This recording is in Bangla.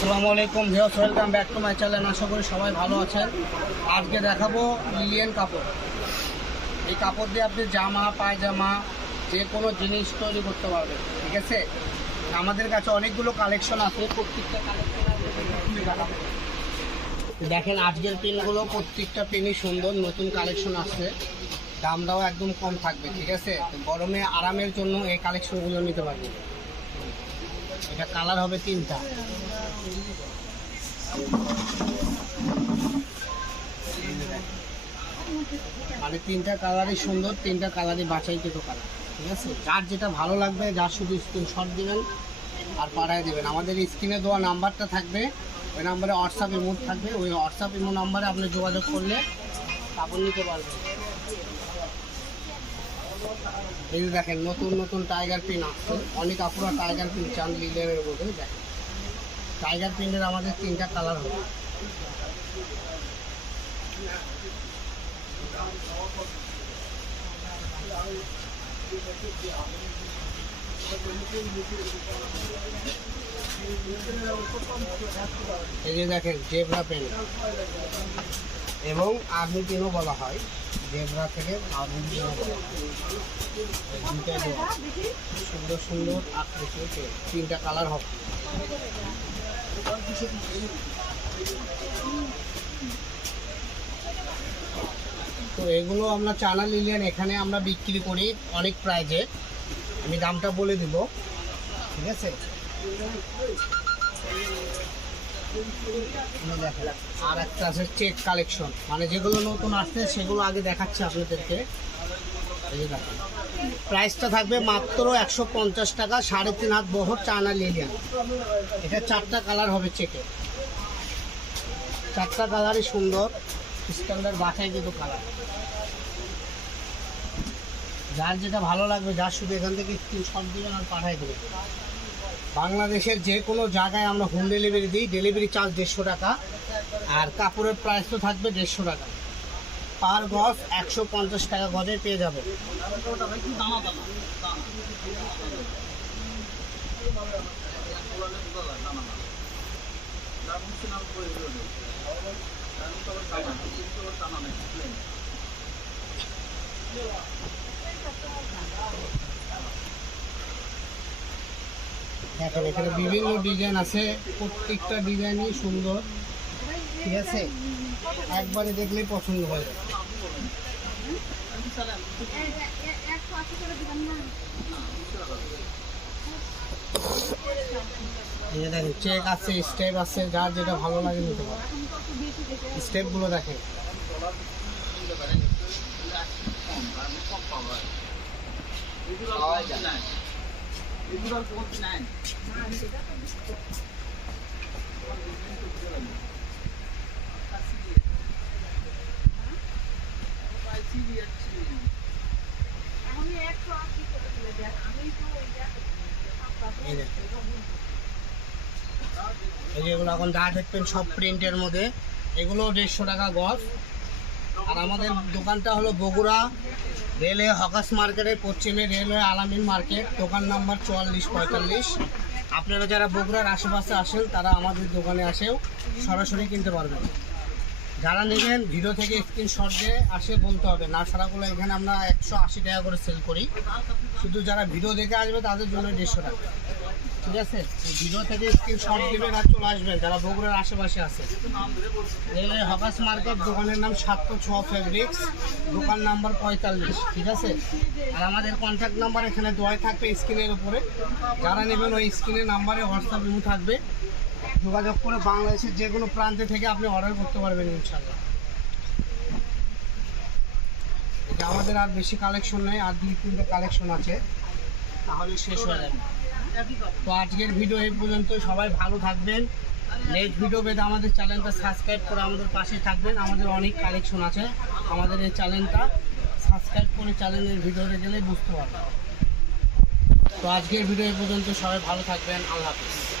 আসসালামু আলাইকুম, viewers welcome back to my channel আশা করি সবাই ভালো আছেন। আজকে দেখাবো লিলিয়ান কাপড়। এই কাপড় দিয়ে আপনি জামা, পায়জামা, যে কোনো জিনিস তৈরি করতে পারবেন, ঠিক আছে? আমাদের কাছে অনেকগুলো কালেকশন আছে, প্রত্যেকটা কালেকশন দেখেন, আজকের পিনগুলো প্রত্যেকটা পিনই সুন্দর, নতুন কালেকশন আসছে। দামটাও একদম কম থাকবে, ঠিক আছে? গরমে আরামের জন্য এই কালেকশনগুলো নিতে পারবেন। এটা কালার হবে তিনটা। মানে তিনটা কালারই সুন্দর, তিনটা কালারই বাছাইকৃত কালার, ঠিক আছে? যার যেটা ভালো লাগবে, যার শুধু স্ক্রিন স্ক্রিনশট দিবেন, আর পাঠায় দেবেন। আমাদের স্ক্রিনে দেওয়া নাম্বারটা থাকবে, ওই নাম্বারে হোয়াটসঅ্যাপ ইমো থাকবে, ওই হোয়াটসঅ্যাপ ইমো নাম্বারে আপনি যোগাযোগ করলে কাপড় নিতে পারবেন। এই দেখেন, নতুন নতুন টাইগার পিন আসছে। অনেক আপুরা টাইগার পিন চান লিলের মধ্যে, দেখেন। টাইগার পিনের আমাদের তিনটা কালার হবে। এই যে দেখেন জেব্রা পেন এবং আর্মি পেনও বলা হয়। জেব্রা থেকে এই দুইটাই দেওয়া সুন্দর সুন্দর আকৃতির পেন তিনটা কালার হবে। তো এগুলো আমরা চানা লিলিয়ান এখানে আমরা বিক্রি করি অনেক প্রাইজে আমি দামটা বলে দিব। ঠিক আছে? আর একটা আছে চেক কালেকশন। মানে যেগুলো নতুন আসছে, সেগুলো আগে দেখাচ্ছে আপনাদেরকে। প্রাইসটা থাকবে মাত্র একশো পঞ্চাশ টাকা, সাড়ে তিন হাত বহর চায়না লিলিয়ান। এটা চারটা কালার হবে চেকে চারটা কালারই সুন্দর স্ট্যান্ডার্ড বাছাই কিন্তু কালার। যার যেটা ভালো লাগবে, যার শুধু এখান থেকে স্ক্রিনশট দিবেন আর পাঠাই দেবেন বাংলাদেশের যে কোনো জায়গায় আমরা হোম ডেলিভারি দিই ডেলিভারি চার্জ দেড়শো টাকা, আর কাপড়ের প্রাইস তো থাকবে দেড়শো টাকা। পার গজ একশো পঞ্চাশ টাকা গজে পেয়ে যাবে। দেখেন এখানে বিভিন্ন ডিজাইন আছে। প্রত্যেকটা ডিজাইনই সুন্দর। ঠিক আছে? একবারে দেখলেই পছন্দ হয়ে চেক আছে স্টেপ আছে, যার যেটা ভালো লাগে নিতে পারে। স্টেপগুলো দেখেন। এগুলো এখন যা দেখবেন সব প্রিন্টের মধ্যে, এগুলো দেড়শো টাকা গজ। আর আমাদের দোকানটা হলো বগুড়া রেলওয়ে হকাস মার্কেটের পশ্চিমে রেলওয়ে আলামিন মার্কেট, দোকান নাম্বার চুয়াল্লিশ, পঁয়তাল্লিশ। আপনারা যারা বগুড়ার আশেপাশে আসেন, তারা আমাদের দোকানে আসেও সরাসরি কিনতে পারবেন। যারা নেবেন, ভিডিও থেকে স্ক্রিনশট দিয়ে আসে, বলতে হবে। না, সারাগুলো এখানে আমরা একশো আশি টাকা করে সেল করি। শুধু যারা ভিডিও দেখে আসবে, তাদের জন্য দেড়শো টাকা। ঠিক আছে? ভিডিও থেকে স্ক্রিনশট দেবেন আর চলে আসবেন যারা বগুড়ার আশেপাশে আছে। হকাস মার্কেট, দোকানের নাম সাতশো ছ ফেব্রিক্স দোকান নাম্বার পঁয়তাল্লিশ, ঠিক আছে? আর আমাদের কন্ট্যাক্ট নাম্বার এখানে দেওয়াই থাকবে স্ক্রিনের উপরে। যারা নেবেন ওই স্ক্রিনের নাম্বারে হোয়াটসঅ্যাপ ইমো থাকবে। যোগাযোগ করে বাংলাদেশের যে কোনো প্রান্তে থেকে আপনি অর্ডার করতে পারবেন ইনশাল্লাহ আমাদের আর বেশি কালেকশন নেই, আর দুই, তিনটে কালেকশন আছে। তাহলে শেষ হয়ে যাবে। তো আজকের ভিডিও এই পর্যন্ত, সবাই ভালো থাকবেন। নেক্সট ভিডিও পেতে আমাদের চ্যানেলটা সাবস্ক্রাইব করে আমাদের পাশে থাকবেন। আমাদের অনেক কালেকশন আছে আমাদের এই চ্যানেলটা সাবস্ক্রাইব করে চ্যানেলের ভিডিওতে গেলে বুঝতে পারবেন। তো আজকের ভিডিও এই পর্যন্ত, সবাই ভালো থাকবেন। আল্লাহ হাফিজ।